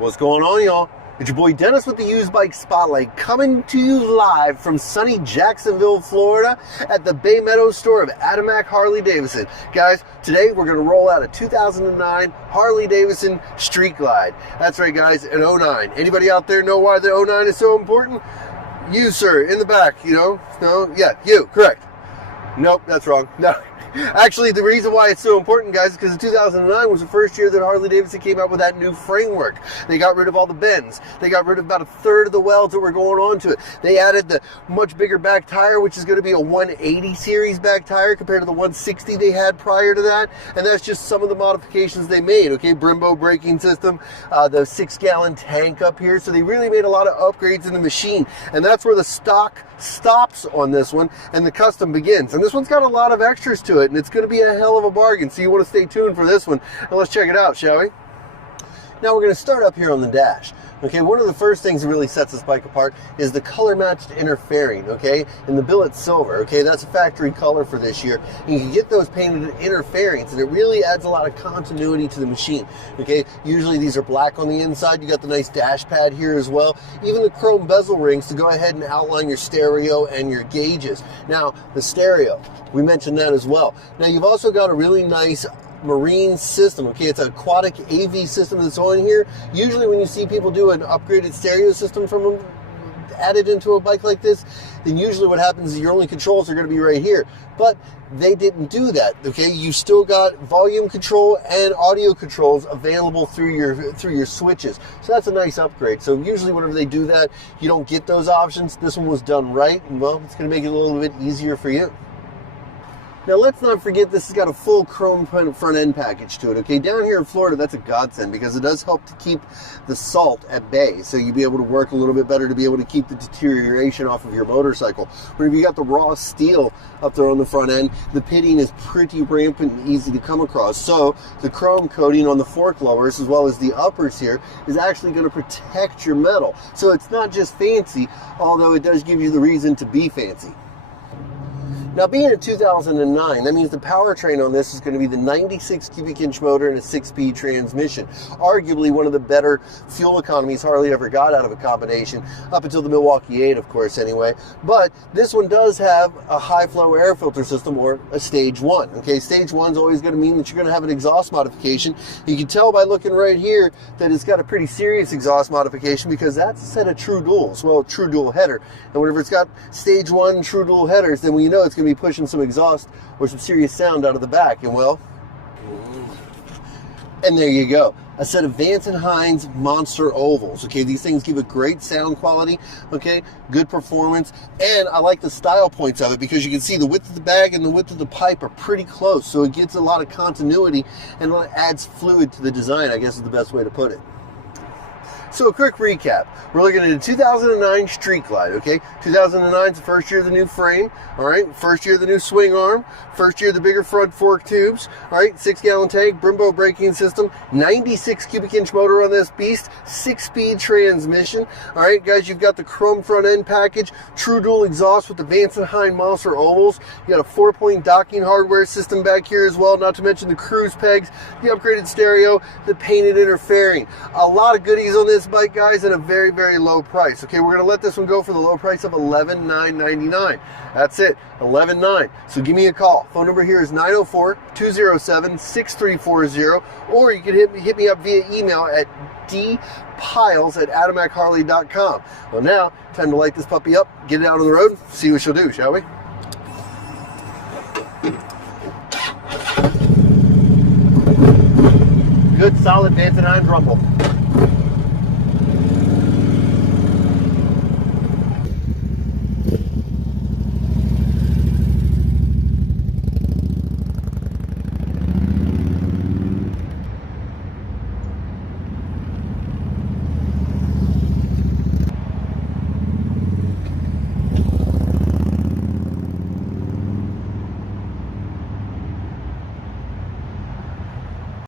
What's going on, y'all? It's your boy Dennis with the Used Bike Spotlight, coming to you live from sunny Jacksonville, Florida at the Bay Meadows store of Adamak Harley Davidson. Guys, today we're going to roll out a 2009 Harley Davidson Street Glide. That's right, guys, an 09. Anybody out there know why the 09 is so important? You, sir, in the back, you know? No? Yeah, you, correct. Nope, that's wrong. No. Actually, the reason why it's so important, guys, is because in 2009 was the first year that Harley Davidson came out with that new framework. They got rid of all the bends. They got rid of about a third of the welds that were going on to it. They added the much bigger back tire, which is going to be a 180 series back tire compared to the 160 they had prior to that. And that's just some of the modifications they made, okay? Brembo braking system, the 6-gallon tank up here. So they really made a lot of upgrades in the machine. And that's where the stock stops on this one and the custom begins. And this one's got a lot of extras to it, and it's going to be a hell of a bargain. So you want to stay tuned for this one, and let's check it out, shall we? Now we're going to start up here on the dash. Okay, one of the first things that really sets this bike apart is the color matched inner fairing, okay? And the billet silver, okay? That's a factory color for this year. And you can get those painted inner fairings, and it really adds a lot of continuity to the machine, okay? Usually these are black on the inside. You got the nice dash pad here as well. Even the chrome bezel rings to go ahead and outline your stereo and your gauges. Now, the stereo, we mentioned that as well. Now, you've also got a really nice marine system, okay? It's an aquatic AV system that's on here. Usually when you see people do an upgraded stereo system from them added into a bike like this, then usually what happens is your only controls are going to be right here. But they didn't do that, okay? You still got volume control and audio controls available through your switches. So that's a nice upgrade. So usually whenever they do that, you don't get those options. This one was done right, and well, it's going to make it a little bit easier for you. Now, let's not forget this has got a full chrome front end package to it, okay? Down here in Florida, that's a godsend because it does help to keep the salt at bay. So you'll be able to work a little bit better to be able to keep the deterioration off of your motorcycle. Whenever you got the raw steel up there on the front end, the pitting is pretty rampant and easy to come across. So the chrome coating on the fork lowers as well as the uppers here is actually going to protect your metal. So it's not just fancy, although it does give you the reason to be fancy. Now, being a 2009, that means the powertrain on this is going to be the 96 cubic inch motor and a 6-speed transmission. Arguably one of the better fuel economies Harley ever got out of a combination, up until the Milwaukee 8, of course, anyway. But this one does have a high flow air filter system, or a stage 1. Okay, stage 1 is always going to mean that you're going to have an exhaust modification. You can tell by looking right here that it's got a pretty serious exhaust modification because that's a set of true duals, well, true dual header. And whenever it's got stage 1 true dual headers, then we know it's going to be pushing some exhaust or some serious sound out of the back. And well, and there you go, a set of Vance & Hines Monster ovals. Okay, these things give a great sound quality, okay, good performance, and I like the style points of it because you can see the width of the bag and the width of the pipe are pretty close, so it gets a lot of continuity and it adds fluid to the design, I guess is the best way to put it. So a quick recap. We're looking at a 2009 Street Glide, okay? 2009 is the first year of the new frame, all right? First year of the new swing arm, first year of the bigger front fork tubes, all right? 6-gallon tank, Brembo braking system, 96 cubic inch motor on this beast, 6-speed transmission, all right, guys? You've got the chrome front end package, true dual exhaust with the Vance & Hines Monster ovals. You got a 4-point docking hardware system back here as well, not to mention the cruise pegs, the upgraded stereo, the painted inner fairing. A lot of goodies on this bike, guys, at a very, very low price. Okay, we're going to let this one go for the low price of $11,999. That's it, $11,999. So give me a call. Phone number here is 904-207-6340, or you can hit me up via email at dpiles@adamakharley.com. Well, now, time to light this puppy up, get it out on the road, see what she'll do, shall we? Good, solid Vance & Hines rumble.